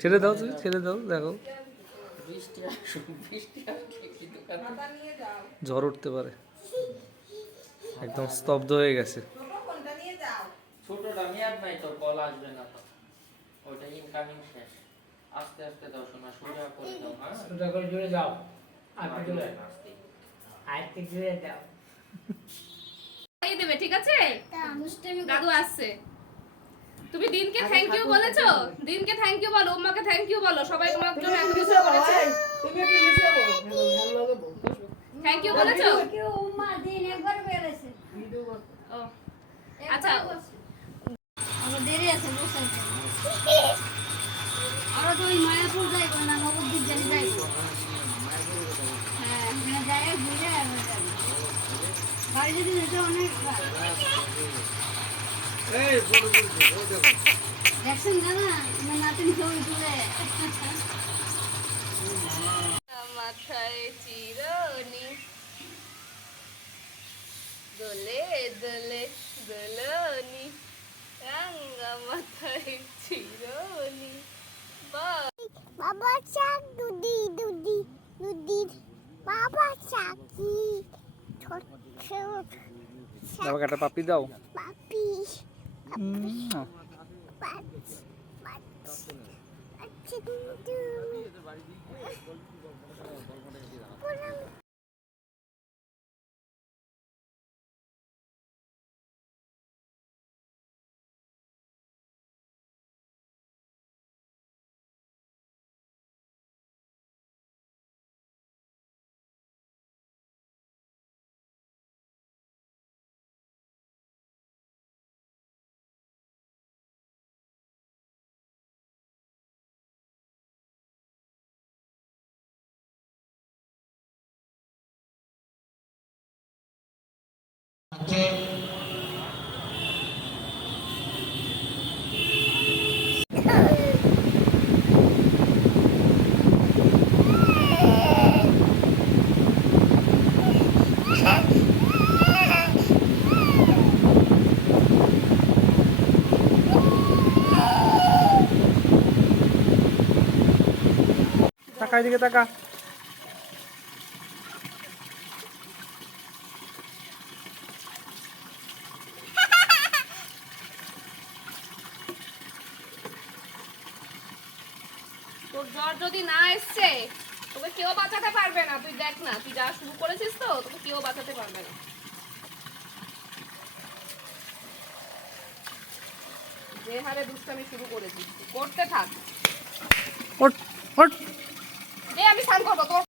ছেড়ে দাও, তুমি ছেড়ে দাও, দেখো ঝড় উঠতে পারে। একদম স্তব্ধ হয়ে গেছে। ছোটটা মেয়াদ নাই, তোর কল আসবে না তো, ওইটা ইনকামিং শেষ। আস্তে আস্তে দাও শোনা, সোজা করে দাও। হ্যাঁ সোজা করে জুড়ে যাও, আর একটু জুড়ে আরেকটু জুড়ে যাও। এই দেবে, ঠিক আছে? দাদু আসছে। তুমি দিনকে থ্যাংক ইউ বলেছো? দিনকে থ্যাংক ইউ বলো, উম্মাকে থ্যাংক ইউ বলো, সবাই তোমার জন্য এত কিছু করেছে। তুমি একটু নিচে বলো, ভালো লাগে বল। থ্যাংক ইউ বলেছো? উম্মা দিন একবার বেরেছে। ও আচ্ছা, আমার দেরি আছে বসে। আর তো ওই মায়াপুর যাইব না, নবদ্বীপ জানি যাইব। হ্যাঁ, হ্যাঁ যাই ঘুরে আসবে। গাড়ি যদি যেতে অনেক দেখছেন দাদা, আমার নাতিন ছবি তুলে। মাথায় চিরনি দোলে দোলে দোলনি, রাঙ্গা মাথায় চিরনি। বাবা চাক দুদি দুদি দুদি বাবা চাকি ছোট ছোট বাবাকে একটা পাপ্পি দাও। পাপি উম। তাকা এদিকে, তাকা। তোর জ্বর যদি না এসছে, তোকে কেউ বাঁচাতে পারবে না। তুই দেখ না, তুই যা শুরু করেছিস তো, তোকে কেউ বাঁচাতে পারবে না। যে হারে দুষ্টামি শুরু করেছিস, করতে থাক। ওঠ ওঠ। আমি স্নান করবো তোর